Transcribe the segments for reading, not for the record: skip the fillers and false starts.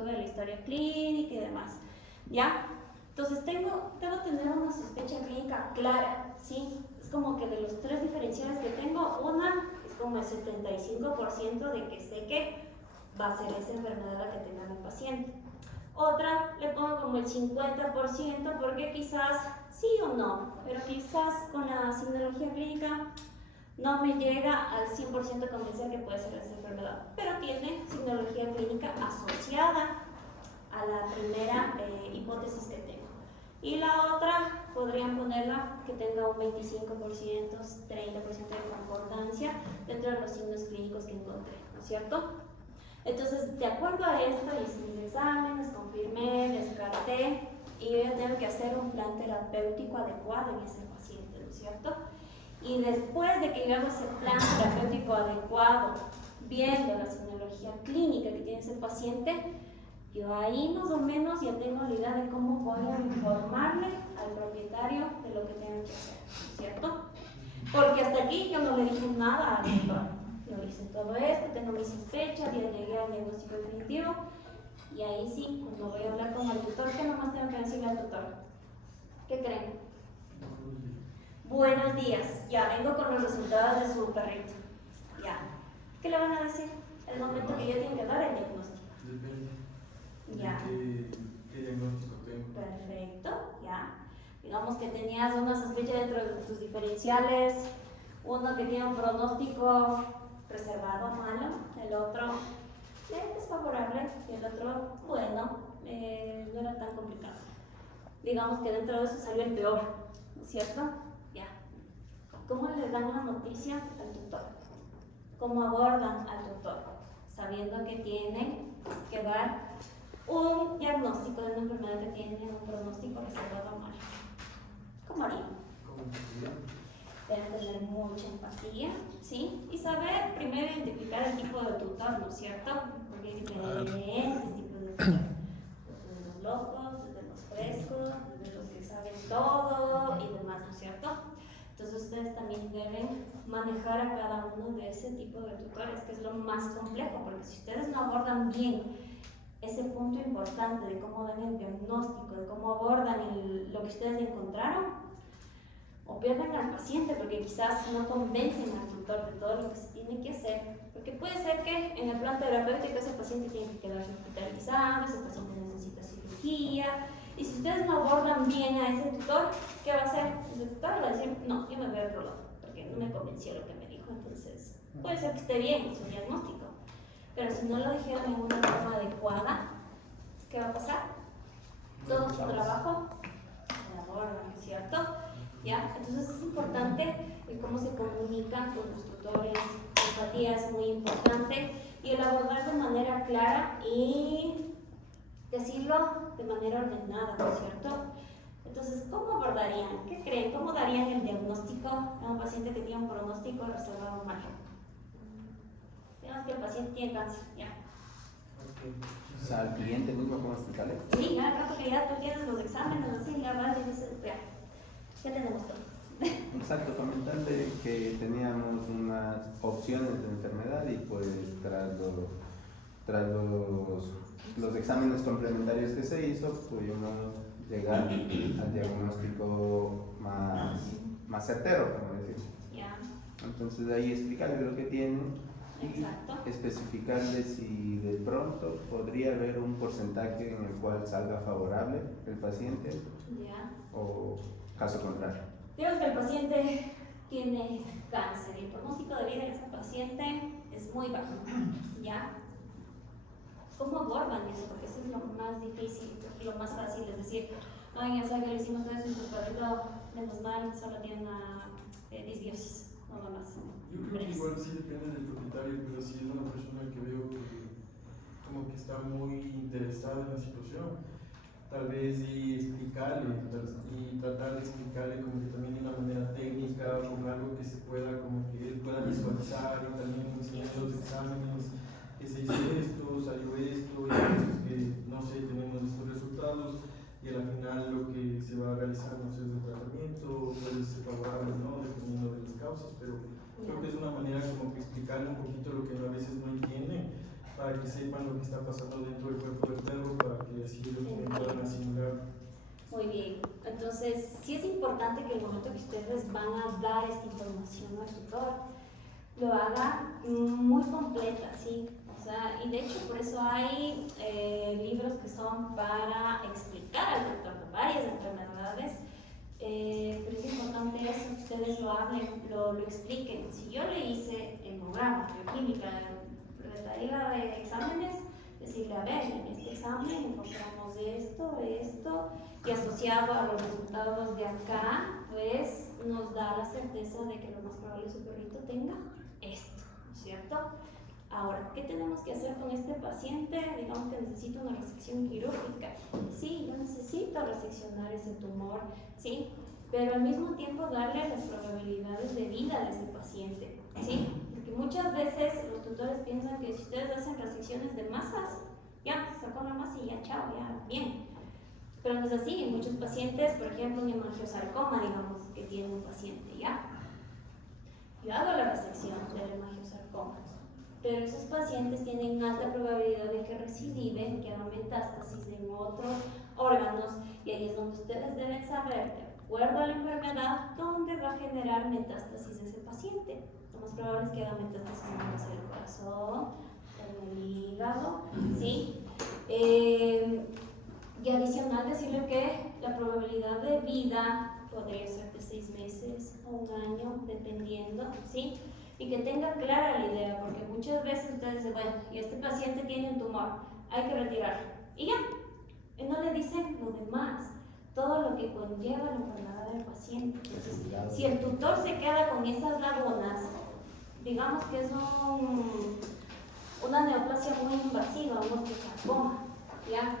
tuve la historia clínica y demás, ¿ya? Entonces debo tener una sospecha clínica clara, ¿sí? Es como que de los 3 diferenciales que tengo, una es como el 75% de que sé que va a ser esa enfermedad la que tenga mi paciente. Otra le pongo como el 50% porque quizás sí o no, pero quizás con la signología clínica no me llega al 100% convencer que puede ser esa enfermedad, pero tiene signología clínica asociada a la primera hipótesis que tengo. Y la otra podrían ponerla que tenga un 25%, 30% de concordancia dentro de los signos clínicos que encontré, ¿no es cierto? Entonces, de acuerdo a esto, hice mis exámenes, confirmé, descarté y yo tengo que hacer un plan terapéutico adecuado en ese paciente, ¿no es cierto? Y después de que yo hago ese plan terapéutico adecuado, viendo la signología clínica que tiene ese paciente, yo ahí más o menos ya tengo la idea de cómo voy a informarle al propietario de lo que tengo que hacer, ¿no es cierto? Porque hasta aquí yo no le dije nada al doctor. Yo hice todo esto, tengo mis sospechas, ya llegué al diagnóstico definitivo y ahí sí, cuando voy a hablar con el tutor, ¿qué nomás tengo que decirle al tutor? ¿Qué creen? Buenos días, ya vengo con los resultados de su perrito. Ya. ¿Qué le van a decir? El momento que yo tengo que dar el diagnóstico. Depende. Ya. ¿Qué diagnóstico tengo? Perfecto, ya. Digamos que tenías una sospecha dentro de tus diferenciales, uno que tiene un pronóstico reservado, malo, el otro desfavorable y el otro, bueno, no era tan complicado. Digamos que dentro de eso salió el peor, ¿no es cierto? Ya. ¿Cómo le dan la noticia al tutor? ¿Cómo abordan al tutor? Sabiendo que tienen que dar un diagnóstico de una enfermedad que tiene un pronóstico reservado malo. ¿Cómo harían? Deben tener mucha empatía, ¿sí? Y saber primero identificar el tipo de tutor, ¿no es cierto? Porque hay diferentes tipos de tutor. Desde los locos, desde los frescos, desde los que saben todo y demás, ¿no es cierto? Entonces ustedes también deben manejar a cada uno de ese tipo de tutores, que es lo más complejo, porque si ustedes no abordan bien ese punto importante de cómo dan el diagnóstico, de cómo abordan lo que ustedes encontraron, o pierden al paciente porque quizás no convencen al tutor de todo lo que se tiene que hacer, porque puede ser que en el plan terapéutico ese paciente tiene que quedarse hospitalizado, ese paciente necesita cirugía, y si ustedes no abordan bien a ese tutor, ¿qué va a hacer? El tutor va a decir, no, yo me voy a otro lado, porque no me convenció lo que me dijo, entonces puede ser que esté bien su diagnóstico, pero si no lo dijeron en una forma adecuada, ¿qué va a pasar? Todo su trabajo se aborda, ¿cierto? ¿Ya? Entonces es importante el cómo se comunican con los tutores, la empatía es muy importante y el abordar de manera clara y decirlo de manera ordenada, ¿no es cierto? Entonces, ¿cómo abordarían? ¿Qué creen? ¿Cómo darían el diagnóstico a un paciente que tiene un pronóstico reservado malo? Digamos que el paciente tiene cáncer, ¿ya? O sea, al cliente mismo, ¿cómo se sale? Sí, ya, rato que ya tú tienes los exámenes, así, ya vas y dices, ya tenemos todo. Exacto, comentarle que teníamos unas opciones de enfermedad y pues tras los exámenes complementarios que se hizo, pudimos llegar al diagnóstico más certero, como decir. Ya. Entonces ahí explicarle lo que tiene y Exacto. especificarle si de pronto podría haber un porcentaje en el cual salga favorable el paciente Ya. o caso contrario. Digamos que el paciente tiene cáncer y el pronóstico de vida de ese paciente es muy bajo, ¿ya? ¿Cómo abordan eso? Porque eso es lo más difícil y lo más fácil, es decir, oye, ya sabe que le hicimos todo eso y su perrito, menos mal, solo tiene una disbiosis, nada más. Yo creo que igual sí depende del propietario, pero si es una persona que veo que como que está muy interesada en la situación, tal vez y explicarle y tratar de explicarle como que también de una manera técnica, con algo que se pueda, como que él pueda visualizar y también enseñar los exámenes, que se hizo esto, salió esto, y esto es que no sé, tenemos estos resultados y al final lo que se va a realizar no sé, es el tratamiento, puede ser favorable o no, dependiendo de las causas, pero creo que es una manera como que explicarle un poquito lo que a veces no entienden para que sepan lo que está pasando dentro del cuerpo del perro Entonces, sí es importante que el momento que ustedes van a dar esta información al tutor, lo hagan muy completa, ¿sí? O sea, y de hecho por eso hay libros que son para explicar al tutor de varias enfermedades, pero es importante eso, que ustedes lo hablen, lo expliquen. Si yo le hice hemograma, bioquímica, deriva de exámenes, decirle, a ver, en este examen encontramos esto, y asociado a los resultados de acá, pues nos da la certeza de que lo más probable es que su perrito tenga esto, ¿cierto? Ahora, ¿qué tenemos que hacer con este paciente? Digamos que necesita una resección quirúrgica. Sí, yo necesito reseccionar ese tumor, ¿sí? Pero al mismo tiempo darle las probabilidades de vida de ese paciente, ¿sí? Porque muchas veces los tutores piensan que si ustedes hacen resecciones de masas, ya, sacó la masa y ya, chao, ya, bien. Pero no es así. Muchos pacientes, por ejemplo, un hemangiosarcoma, digamos, que tiene un paciente, ¿ya? Yo hago la resección del hemangiosarcoma, pero esos pacientes tienen alta probabilidad de que recidiven, que hagan metástasis en otros órganos, y ahí es donde ustedes deben saber, de acuerdo a la enfermedad, dónde va a generar metástasis ese paciente. Lo más probable es que haga metástasis en la base del corazón, en el hígado, ¿sí? Y adicional decirle que la probabilidad de vida podría ser de 6 meses o un año, dependiendo, ¿sí? Y que tenga clara la idea, porque muchas veces ustedes dicen, bueno, y este paciente tiene un tumor, hay que retirarlo. Y ya, y no le dicen lo demás, todo lo que conlleva la enfermedad del paciente. Entonces, si el tutor se queda con esas lagunas, digamos que es una neoplasia muy invasiva, un osteosarcoma, ¿ya?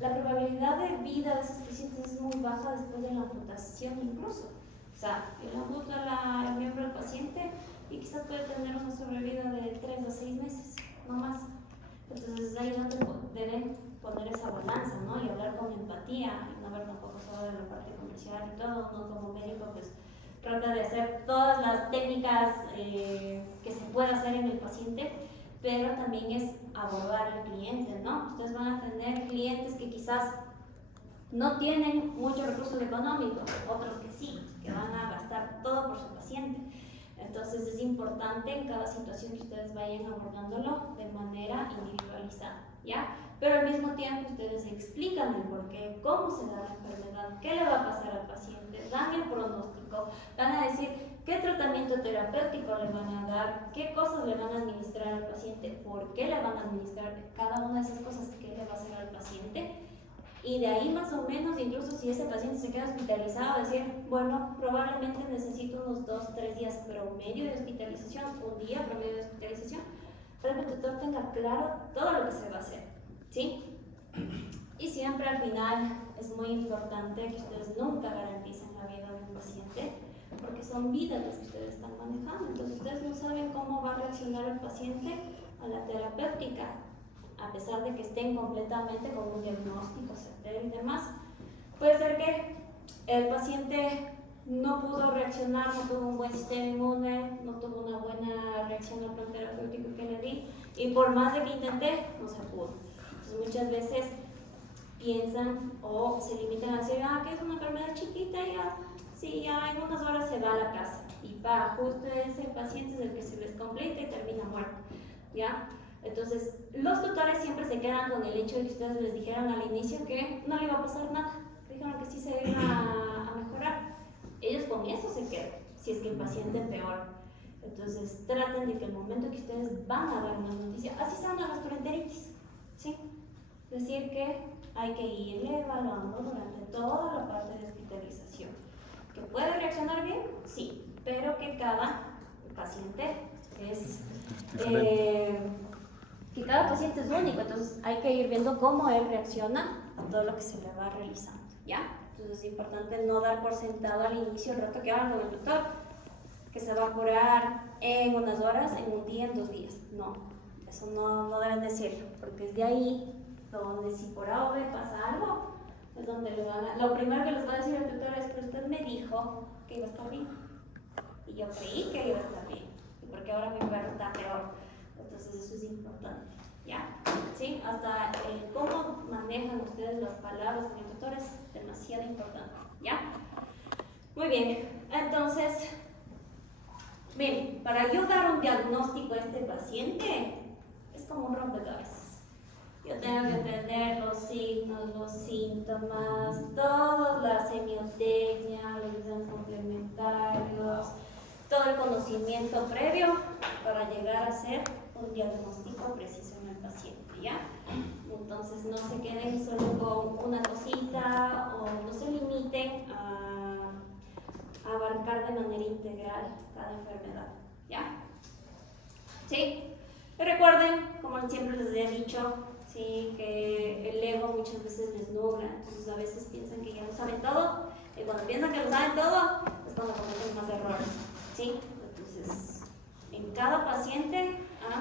La probabilidad de vida de esos pacientes es muy baja después de la amputación incluso. O sea, yo le amputo el miembro del paciente y quizás puede tener una sobrevida de 3 a 6 meses, no más. Entonces es ahí donde deben poner esa balanza, ¿no? Y hablar con empatía, y no ver tampoco solo de la parte comercial y todo, ¿no? Como médico, pues trata de hacer todas las técnicas que se pueda hacer en el paciente, pero también es abordar al cliente, ¿no? Ustedes van a tener clientes que quizás no tienen muchos recursos económicos, otros que sí, que van a gastar todo por su paciente. Entonces es importante en cada situación que ustedes vayan abordándolo de manera individualizada, ¿ya? Pero al mismo tiempo ustedes explican el porqué, cómo se da la enfermedad, qué le va a pasar al paciente, dan el pronóstico, van a decir qué tratamiento terapéutico le van a dar, qué cosas le van a administrar al paciente, por qué le van a administrar cada una de esas cosas, qué le va a hacer al paciente. Y de ahí más o menos, incluso si ese paciente se queda hospitalizado, decir, bueno, probablemente necesito unos 2-3 días promedio de hospitalización, un día promedio de hospitalización, para que el tutor tenga claro todo lo que se va a hacer, ¿sí? Y siempre al final es muy importante que ustedes nunca garanticen la vida de un paciente, porque son vidas las que ustedes están manejando. Entonces ustedes no saben cómo va a reaccionar el paciente a la terapéutica, a pesar de que estén completamente con un diagnóstico certero y demás. Puede ser que el paciente no pudo reaccionar, no tuvo un buen sistema inmune, no tuvo una buena reacción al plan terapéutico que le di, y por más de que intenté, no se pudo. Entonces muchas veces piensan o se limitan a decir, que es una enfermedad chiquita, ya, sí, ya en unas horas se va a la casa, y justo ese paciente es el que se les complica y termina muerto, ¿ya? Entonces, los tutores siempre se quedan con el hecho de que ustedes les dijeron al inicio que no le iba a pasar nada, dijeron que sí se iba a mejorar. Ellos con eso se quedan, si es que el paciente empeora. Entonces, traten de que el momento que ustedes van a dar una noticia, así sea una gastroenteritis, ¿sí? Decir que hay que irle evaluando durante toda la parte de hospitalización. ¿Que puede reaccionar bien? Sí, pero que cada paciente es... que cada paciente es único, entonces hay que ir viendo cómo él reacciona a todo lo que se le va realizando, ¿ya? Entonces es importante no dar por sentado al inicio el rato que hagan con el doctor, que se va a curar en unas horas, en un día, en 2 días. No, eso no deben decirlo, porque es de ahí donde si por A o B pasa algo, es donde le van a... Lo primero que les va a decir el doctor es, pero usted me dijo que iba a estar bien, y yo creí que iba a estar bien, y porque ahora mi perro está peor. Entonces eso es importante. ¿ya? ¿Sí? Hasta cómo manejan ustedes las palabras como doctor es demasiado importante, ¿ya? Muy bien, entonces, bien, para yo dar un diagnóstico a este paciente, es como un rompecabezas. Yo tengo que entender los signos, los síntomas, toda la semiotecnia, los exámenes complementarios, todo el conocimiento previo para llegar a hacer un diagnóstico preciso en el paciente, ¿ya? Entonces no se queden solo con una cosita o no se limiten a abarcar de manera integral cada enfermedad, ¿ya? ¿Sí? Y recuerden, como siempre les he dicho, ¿sí? Que el ego muchas veces les nubla, entonces a veces piensan que ya lo saben todo, y cuando piensan que lo saben todo, es cuando cometen más errores, ¿sí? Entonces, en cada paciente,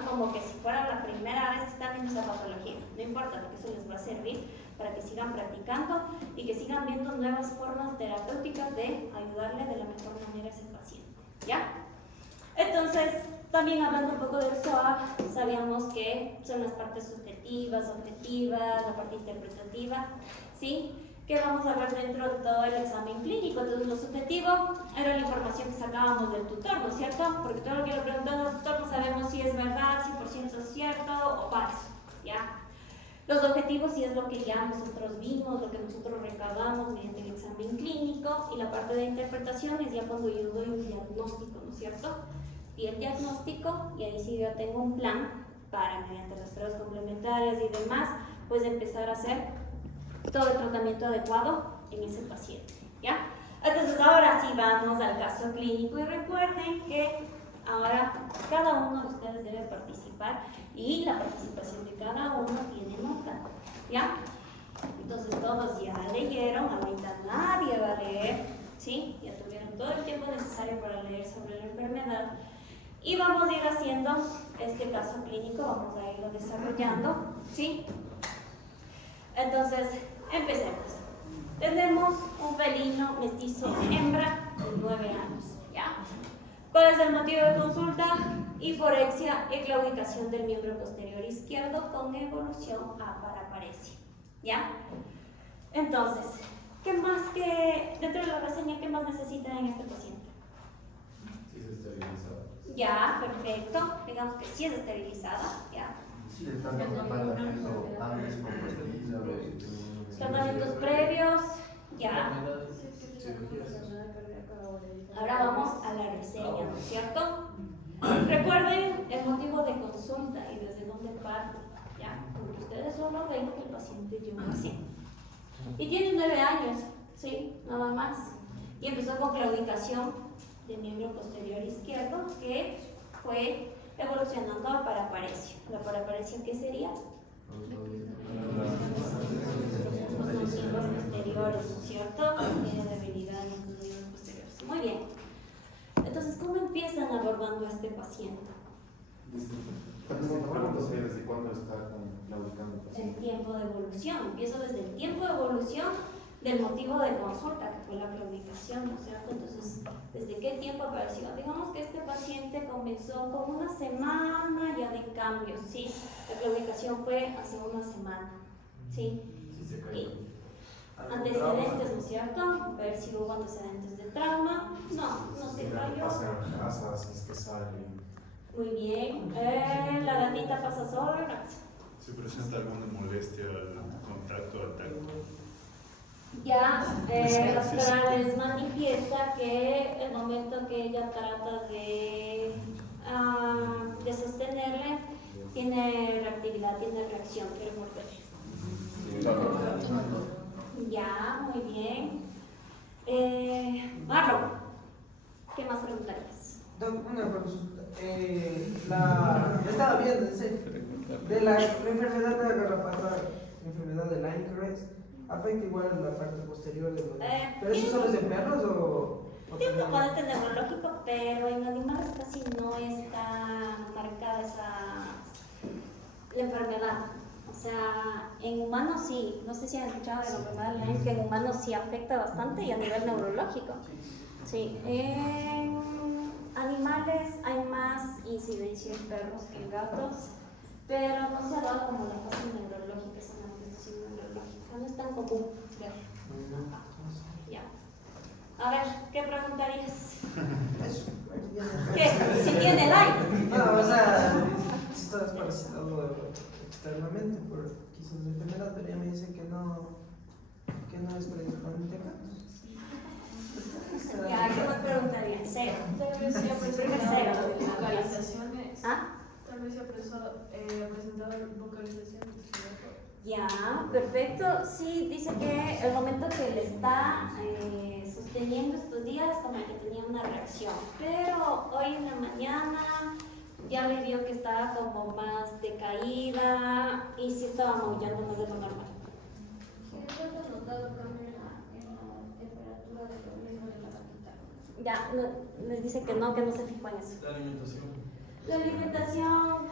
como que si fuera la primera vez que están en esa patología, no importa, porque eso les va a servir para que sigan practicando y que sigan viendo nuevas formas terapéuticas de ayudarle de la mejor manera a ese paciente, ¿ya? Entonces, también hablando un poco del SOA, sabíamos que son las partes subjetivas, objetivas, la parte interpretativa, ¿sí? Que vamos a ver dentro de todo el examen clínico. Entonces, lo subjetivo era la información que sacábamos del tutor, ¿no es cierto? Porque todo lo que le preguntamos al tutor no sabemos si es verdad, 100% cierto o falso, ¿ya? Los objetivos sí es lo que ya nosotros vimos, lo que nosotros recabamos mediante el examen clínico, y la parte de interpretación es ya cuando yo doy un diagnóstico, ¿no es cierto? Y el diagnóstico, y ahí sí yo tengo un plan para, mediante las pruebas complementarias y demás, pues empezar a hacer todo el tratamiento adecuado en ese paciente, ¿ya? Entonces ahora sí vamos al caso clínico, y recuerden que ahora cada uno de ustedes debe participar y la participación de cada uno tiene nota, ¿ya? Entonces todos ya leyeron, ahorita nadie va a leer, ¿sí? Ya tuvieron todo el tiempo necesario para leer sobre la enfermedad, y vamos a ir haciendo este caso clínico, vamos a irlo desarrollando, ¿sí? Entonces, empecemos. Tenemos un felino mestizo hembra de 9 años, ¿ya? ¿Cuál es el motivo de consulta? Hiporexia y claudicación del miembro posterior izquierdo con evolución a paraparesia, ¿ya? Entonces, ¿qué más que, dentro de la reseña, qué más necesitan en este paciente? Sí, se esterilizado. Ya, perfecto. Digamos que sí es esterilizada, ya. Sí, están tratamiento antes con pastilla, Tratamientos previos, ya. Ahora vamos a la reseña, ¿no es cierto? Recuerden el motivo de consulta y desde dónde parte, ¿ya? Porque ustedes solo ven que el paciente llegó así. Y tiene 9 años, ¿sí? Nada más. Y empezó con claudicación del miembro posterior izquierdo, que fue evolucionando a paraparesia. ¿La paraparesia qué sería? Los miembros posteriores, ¿no es cierto? Tiene debilidad en los miembros posteriores. Muy bien. Entonces, ¿cómo empiezan abordando a este paciente? ¿Desde cuándo está claudicando el El paciente? tiempo de evolución. Empiezo desde el tiempo de evolución del motivo de consulta, que fue la claudicación, ¿no es cierto? Entonces, ¿desde qué tiempo apareció? Digamos que este paciente comenzó con una semana ya de cambios, ¿sí? La claudicación fue hace una semana, ¿sí? Sí, se cayó. Y antecedentes, ¿no es cierto? Ver si hubo antecedentes de trauma. No se cayó. Pasan casas, es que salen. Muy bien. La gatita pasa sola. ¿Se presenta alguna molestia al contacto, al tacto? Ya la doctora les manifiesta que el momento que ella trata de sostenerle, tiene reactividad, tiene reacción, quiere morder. Ya, muy bien. Marlon, ¿qué más preguntarías? Una consulta. Estaba viendo, en serio, de la enfermedad de la garrapata, la enfermedad de Lyme-Crest, afecta igual en la parte posterior del modelo. ¿Pero eso solo es de perros o Tiene un componente neurológico, pero en animales casi no está marcada la enfermedad. O sea, en humanos sí, no sé si han escuchado de la enfermedad de Lyme, que en humanos sí afecta bastante y a nivel neurológico. Sí, en animales hay más incidencia en perros que en gatos, pero no se ha dado como la fase neurológica, esa manifestación neurológica, no es tan común ver. Ya. A ver, ¿qué preguntarías? Eso. ¿Qué? ¿Si tiene like? No, o sea, si estás parasitado externamente, por quizás la enfermedad, pero ella me dice que no es principalmente acá. Ya, ¿qué más preguntaría? Cero. Tal vez se ha Cero. presentado vocalizaciones. ¿Ah? Tal vez se ha presentado vocalizaciones. Ya, perfecto. Sí, dice que el momento que le está sosteniendo estos días, como que tenía una reacción. Pero hoy en la mañana ya le vio que estaba como más decaída y sí estaba maullando más de lo normal. ¿Has notado cambio en la temperatura del organismo de la gatita? Ya, les dice que no se fijó en eso. La alimentación. La alimentación.